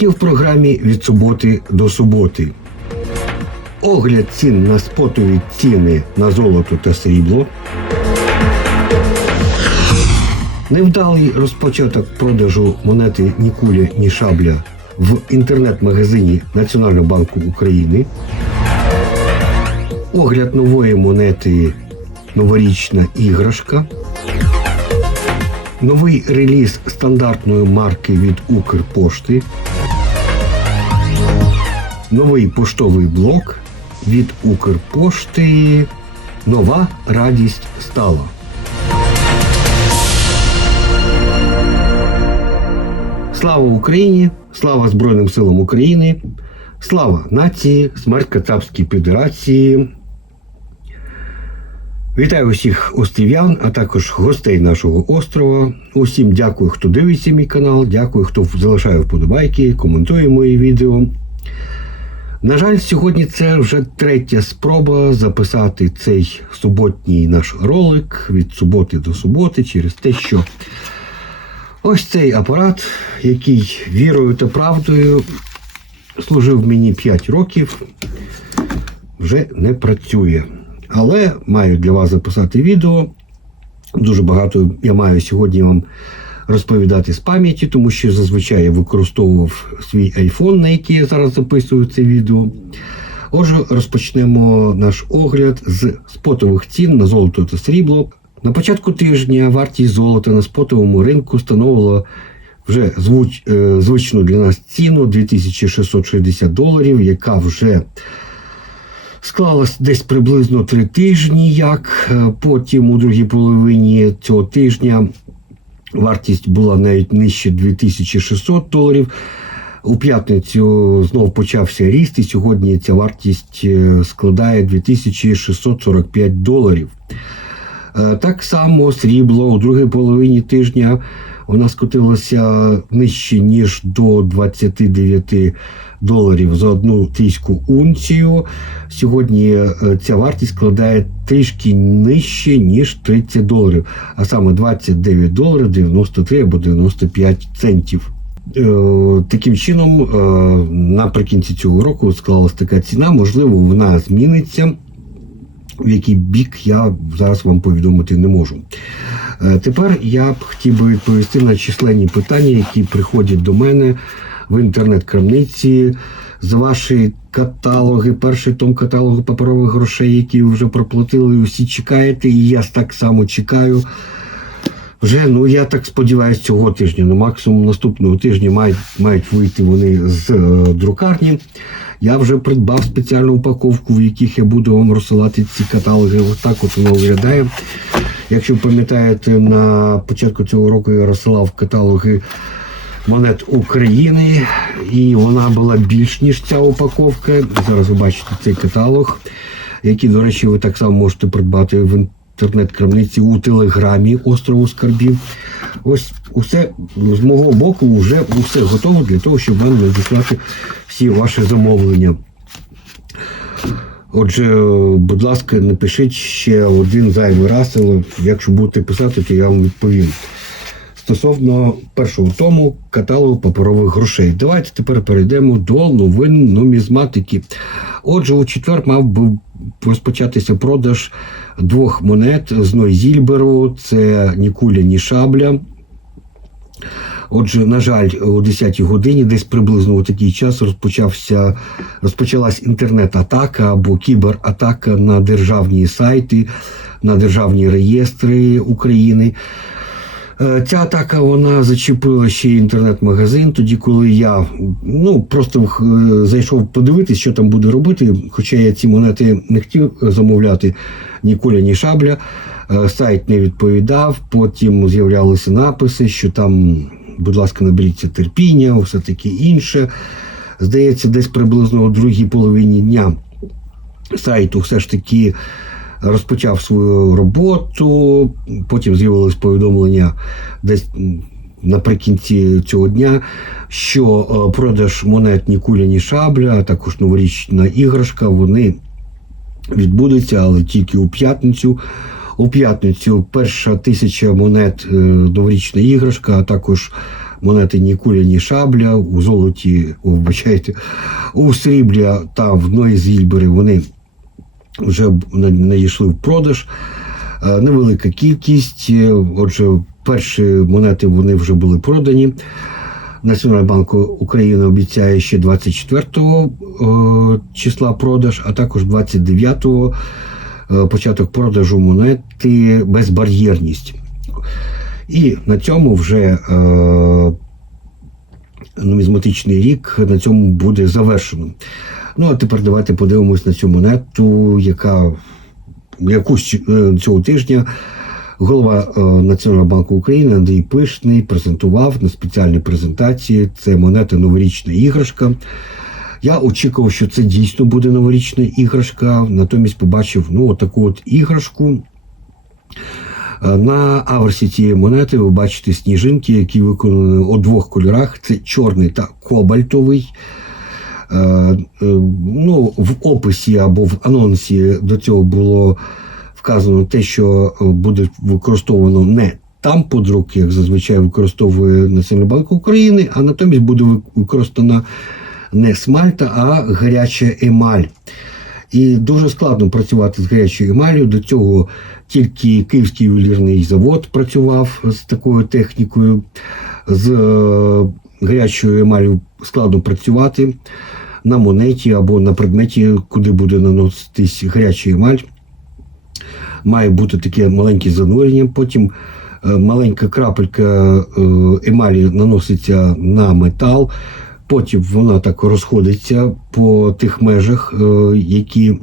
Сьогодні в програмі від суботи до суботи. Огляд цін на спотові ціни на золото та срібло. Невдалий розпочаток продажу монети ні куля, ні шабля в інтернет-магазині Національного банку України. Огляд нової монети Новорічна іграшка. Новий реліз стандартної марки від Укрпошти. Новий поштовий блок від Укрпошти. Нова радість стала. Слава Україні! Слава Збройним силам України! Слава нації, смерть Кацапській Федерації. Вітаю усіх острів'ян, а також гостей нашого острова. Усім дякую, хто дивиться мій канал. Дякую, хто залишає вподобайки, коментує мої відео. На жаль, сьогодні це вже третя спроба записати цей суботній наш ролик від суботи до суботи через те, що ось цей апарат, який вірою та правдою служив мені 5 років, вже не працює. Але маю для вас записати відео. Дуже багато я маю сьогодні вам розповідати з пам'яті, тому що зазвичай я використовував свій iPhone, на який я зараз записую це відео. Отже, розпочнемо наш огляд з спотових цін на золото та срібло. На початку тижня вартість золота на спотовому ринку становила вже звуч, е, звичну для нас ціну 2660 доларів, яка вже склалась десь приблизно три тижні. Як Е, потім у другій половині цього тижня вартість була навіть нижче 2600 доларів. У п'ятницю знов почався ріст, і сьогодні ця вартість е, складає 2645 доларів. Е, Так само срібло у другій половині тижня вона скотилася нижче, ніж до 29 доларів за одну трійську унцію. Сьогодні е, ця вартість складає трішки нижче, ніж 30 доларів, а саме 29 доларів 93 або 95 центів. Е, Таким чином, е, наприкінці цього року склалась така ціна, можливо, вона зміниться. В який бік я зараз вам повідомити не можу. Е, Тепер я б хотів би відповісти на численні питання, які приходять до мене в інтернет-крамниці за ваші каталоги, перший том каталогу паперових грошей, які ви вже проплатили, усі чекаєте, і я так само чекаю. Вже, ну я так сподіваюся, цього тижня, ну максимум наступного тижня мають, мають вийти вони з е, друкарні. Я вже придбав спеціальну упаковку, в яких я буду вам розсилати ці каталоги. Ось так от воно виглядає. Якщо пам'ятаєте, на початку цього року я розсилав каталоги монет України, і вона була більш ніж ця упаковка. Зараз ви бачите цей каталог, який, до речі, ви так само можете придбати в інтернет-крамниці у телеграмі острову Скарбів. Ось усе з мого боку вже усе готово для того, щоб вам надіслати всі ваші замовлення. Отже, будь ласка, напишіть ще один зайвий раз, але якщо будете писати, то я вам відповім. Стосовно першого тому каталогу паперових грошей. Давайте тепер перейдемо до новин нумізматики. Отже, у четвер мав би розпочатися продаж двох монет з Нойзільберу. Це ні куля, ні шабля. Отже, на жаль, о 10-й годині, десь приблизно у такий час розпочався, розпочалась інтернет-атака або кібератака на державні сайти, на державні реєстри України. Е, Ця атака вона зачепила ще й інтернет-магазин. Тоді, коли я ну просто е, зайшов подивитись, що там буде робити. Хоча я ці монети не хотів замовляти ні куля, ні шабля. Е, Сайт не відповідав. Потім з'являлися написи, що там, будь ласка, наберіться терпіння, все таке інше. Здається, десь приблизно у другій половині дня сайту все ж таки розпочав свою роботу. Потім з'явилось повідомлення десь наприкінці цього дня, що е, продаж монет ні куля, ні шабля, а також новорічна іграшка, вони відбудуться, але тільки у п'ятницю. У п'ятницю перша тисяча монет е, новорічна іграшка, а також монети ні куля, ні шабля, у золоті, вибачайте, у сріблі та в Нойзільбері вони вже на- надійшли в продаж. Е, Невелика кількість. е, Отже, перші монети вони вже були продані. Національний банк України обіцяє ще 24 е, числа продаж, а також 29 е, початок продажу монети безбар'єрність. І на цьому вже нумізматичний рік на цьому буде завершено. Ну а тепер давайте подивимось на цю монету, яка якусь е, цього тижня голова е, Національного банку України Андрій Пишний презентував на спеціальній презентації. Це монета новорічна іграшка. Я очікував, що це дійсно буде новорічна іграшка. Натомість побачив ну, таку от іграшку. Е, На аверсі цієї монети ви бачите сніжинки, які виконані у двох кольорах: це чорний та кобальтовий. Е, е, Ну, в описі або в анонсі до цього було вказано те, що е, буде використовано не там подрук, як зазвичай використовує Національний банк України, а натомість буде використана не смальта, а гаряча емаль. І дуже складно працювати з гарячою емаллю. До цього тільки Київський ювелірний завод працював з такою технікою. З гарячою емаллю складно працювати на монеті або на предметі, куди буде наноситись гарячий емаль. Має бути таке маленьке занурення. Потім е, маленька крапелька е, емалі наноситься на метал. Потім вона так розходиться по тих межах, е, які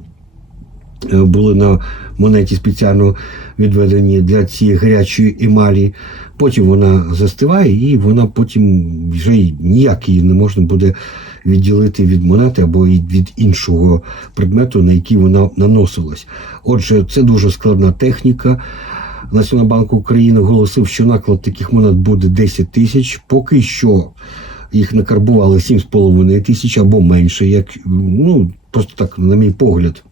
були на монеті спеціально відведені для цієї гарячої емалі. Потім вона застиває, і вона потім вже ніяк її не можна буде відділити від монети або від іншого предмету, на який вона наносилась. Отже, це дуже складна техніка. Національний банк України оголосив, що наклад таких монет буде 10 тисяч. Поки що їх накарбували 7,5 тисяч або менше, як ну просто так, на мій погляд.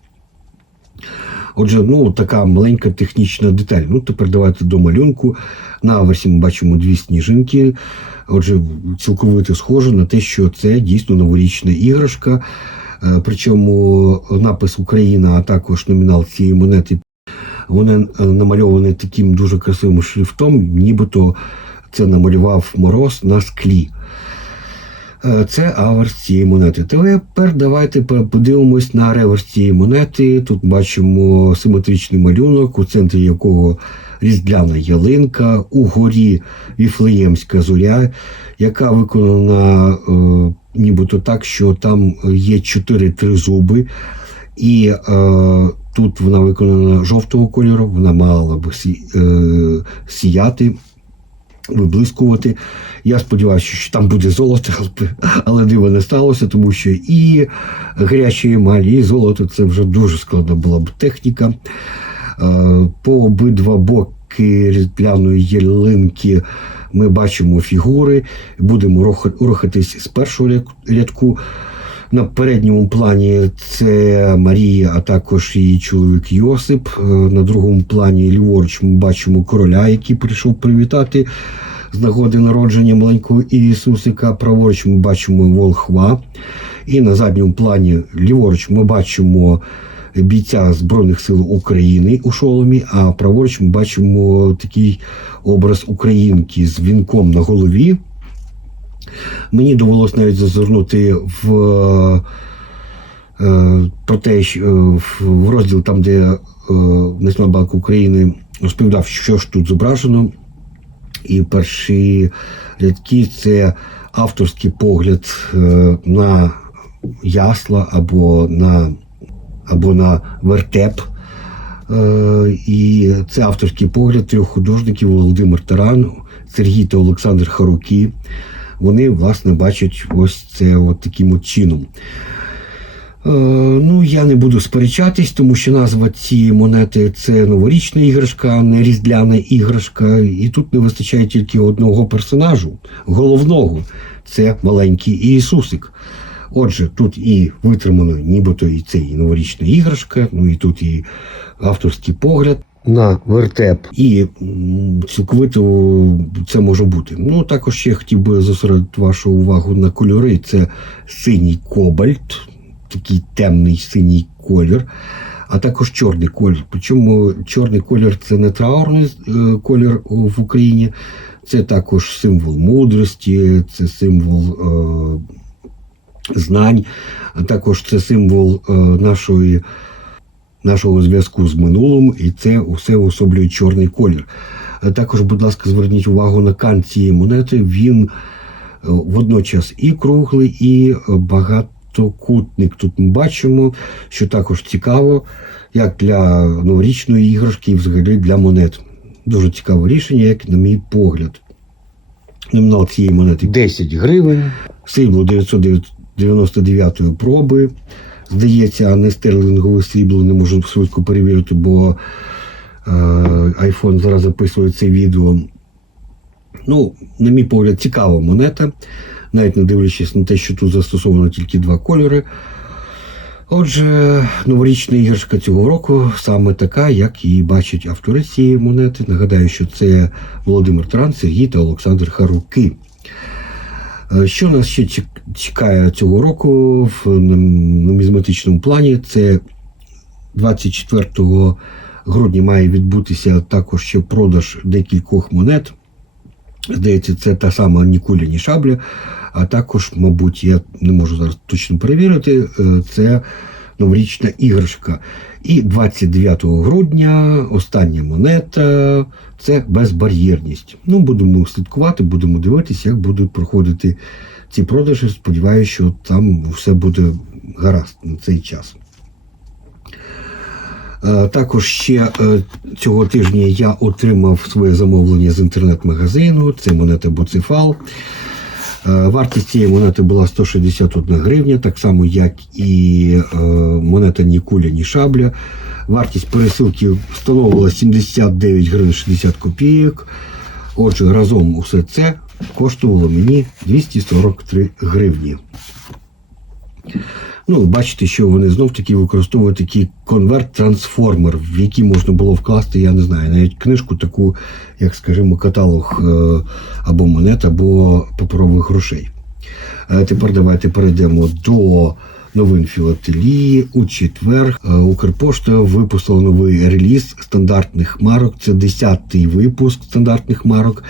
Отже, ну така маленька технічна деталь. Ну, тепер давайте до малюнку. На аверсі ми бачимо дві сніжинки. Отже, цілковито схоже на те, що це дійсно новорічна іграшка. Е, Причому напис Україна, а також номінал цієї монети, вони е, намальовані таким дуже красивим шрифтом, нібито це намалював мороз на склі. Е, Це аверс цієї монети. Тепер давайте подивимось на реверс цієї монети. Тут бачимо симетричний малюнок, у центрі якого різдвяна ялинка, угорі віфлеємська зоря, яка виконана е, нібито так, що там є чотири тризуби. І е, тут вона виконана жовтого кольору, вона мала б сі, е, сіяти виблискувати. Я сподіваюся, що там буде золото, але- диво не сталося, тому що і гарячі емалі, і золото це вже дуже складна була б техніка. Е, По обидва боки різдвяної ялинки ми бачимо фігури, будемо рухатись з першого ряд- рядку. На передньому плані це Марія, а також її чоловік Йосип. Е, На другому плані ліворуч ми бачимо короля, який прийшов привітати з нагоди народження маленького Ісусика. Праворуч ми бачимо волхва. І на задньому плані ліворуч ми бачимо бійця Збройних сил України у шоломі, а праворуч ми бачимо такий образ українки з вінком на голові. Мені довелося навіть зазирнути в, е, про те, е, в- розділ там, де е, Національний банк України розповідав, що ж тут зображено. І перші рядки це авторський погляд на ясла або на, або на вертеп. І це авторський погляд трьох художників Володимир Таран, Сергій та Олександр Харуки. Вони, власне, бачать ось це от таким от чином. Е, Ну, я не буду сперечатись, тому що назва цієї монети це новорічна іграшка, не різдвяна іграшка. І тут не вистачає тільки одного персонажу, головного це маленький Ісусик. Отже, тут і витримано нібито і це і новорічна іграшка, ну і тут і авторський погляд. На вертеп, і цілковито це може бути. Ну, також ще хотів би зосередити вашу увагу на кольори. Це синій кобальт, такий темний синій колір, а також чорний колір. Причому чорний колір це не траурний е, колір в Україні, це також символ мудрості, це символ е, знань, а також це символ е, нашої нашого зв'язку з минулим, і це усе уособлює чорний колір. Е, Також, будь ласка, зверніть увагу на кан цієї монети. Він е, водночас і круглий, і е, багатокутник. Тут ми бачимо, що також цікаво, як для новорічної іграшки і взагалі для монет. Дуже цікаве рішення, як на мій погляд. Номінал цієї монети 10 гривень, срібло 999 проби. Здається, не стерлінгове срібло не можу швидко перевірити, бо е, iPhone зараз записує це відео. Ну, на мій погляд, цікава монета, навіть не дивлячись на те, що тут застосовано тільки два кольори. Отже, новорічна іграшка цього року саме така, як її бачать автори цієї монети. Нагадаю, що це Володимир Тран, Сергій та Олександр Харуки. Е, Що нас ще чекає цього року в нумізматичному плані? Це 24 грудня має відбутися також ще продаж декількох монет. Здається, це та сама ні куля, ні шабля. А також, мабуть, я не можу зараз точно перевірити, е, це новорічна іграшка. І 29 грудня остання монета це безбар'єрність. Ну, будемо слідкувати, будемо дивитися, як будуть проходити ці продажі. Сподіваюся, що там все буде гаразд на цей час. Е, Також ще е, цього тижня я отримав своє замовлення з інтернет-магазину. Це монета Буцефал. Е, Вартість цієї монети була 161 гривня, так само, як і е, монета ні куля, ні шабля. Вартість пересилки встановила 79 гривень 60 копійок. Отже, разом усе це коштувало мені 243 гривні. Ну, бачите, що вони знов таки використовують такий конверт-трансформер, в який можна було вкласти, я не знаю, навіть книжку таку, як, скажімо, каталог е, або монет, або паперових грошей. Е, Тепер давайте перейдемо до новин філателії. У четвер е, Укрпошта випустила новий реліз стандартних марок. Це 10-й випуск стандартних марок.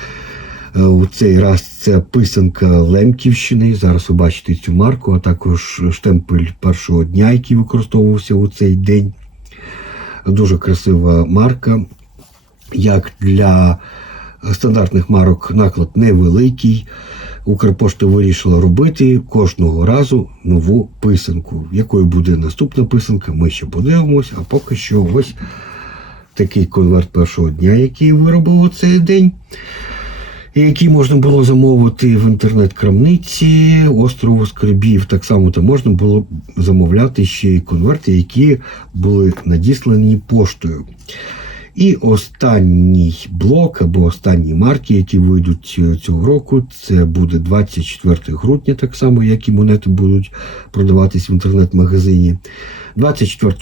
Е, У цей раз це писанка Лемківщини. Зараз ви бачите цю марку, а також штемпель першого дня, який використовувався у цей день. Дуже красива марка. Як для стандартних марок наклад невеликий. Укрпошта вирішила робити кожного разу нову писанку. Якою буде наступна писанка, ми ще подивимось, а поки що ось такий конверт першого дня, який виробив у цей день які можна було замовити в інтернет-крамниці острову Скарбів. Так само там можна було замовляти ще й конверти, які були надіслані поштою. І останній блок або останні марки, які вийдуть е, цього року, це буде 24 грудня, так само, як і монети будуть продаватись в інтернет-магазині. 24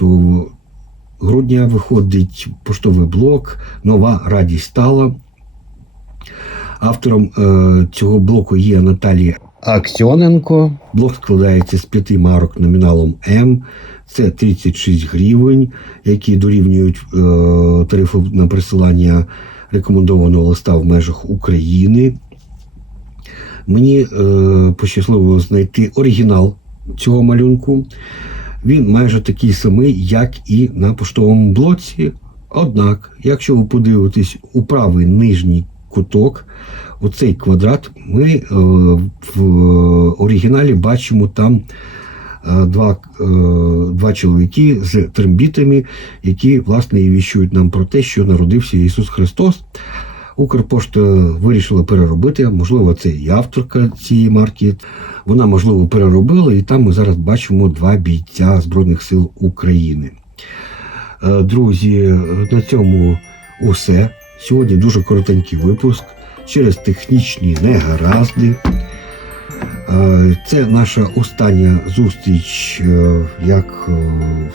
грудня виходить поштовий блок Нова радість стала. Автором е, цього блоку є Наталія Аксьоненко. Блок складається з п'яти марок номіналом М. Це 36 гривень, які дорівнюють е, тарифу на присилання рекомендованого листа в межах України. Мені е, пощасливо знайти оригінал цього малюнку. Він майже такий самий, як і на поштовому блоці. Однак, якщо ви подивитесь у правий нижній куток, оцей квадрат, ми е, в оригіналі бачимо там е, два, е, два чоловіки з трембітами, які власне і віщують нам про те, що народився Ісус Христос. Укрпошта вирішила переробити, можливо, це і авторка цієї марки. Вона, можливо, переробила, і там ми зараз бачимо два бійця Збройних сил України. Друзі, на цьому усе. Сьогодні дуже коротенький випуск через технічні негаразди. Е, Це наша остання зустріч, е, як е,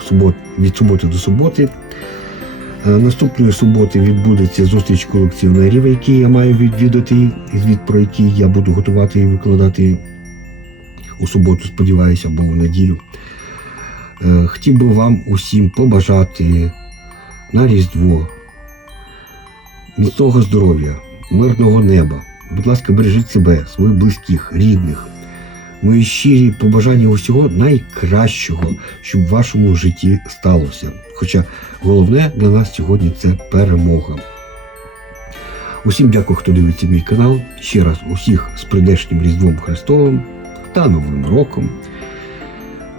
в субот, від суботи до суботи. Наступної суботи відбудеться зустріч колекціонерів, які я маю відвідати, звіт про які я буду готувати і викладати у суботу, сподіваюся, або в неділю. Хотів би вам усім побажати на Різдво, міцного здоров'я, мирного неба. Будь ласка, бережіть себе, своїх близьких, рідних. Мої щирі побажання усього найкращого, щоб в вашому житті сталося. Хоча головне для нас сьогодні це перемога. Усім дякую, хто дивиться мій канал. Ще раз усіх з прийдешнім Різдвом Христовим та Новим роком.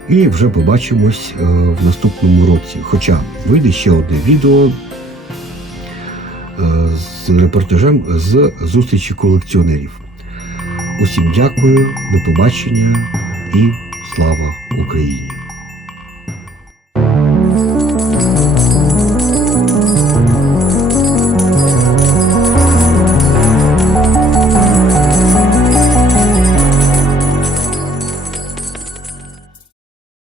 І вже побачимось е, в наступному році. Хоча вийде ще одне відео з репортажем з зустрічі колекціонерів. Усім дякую, до побачення і слава Україні!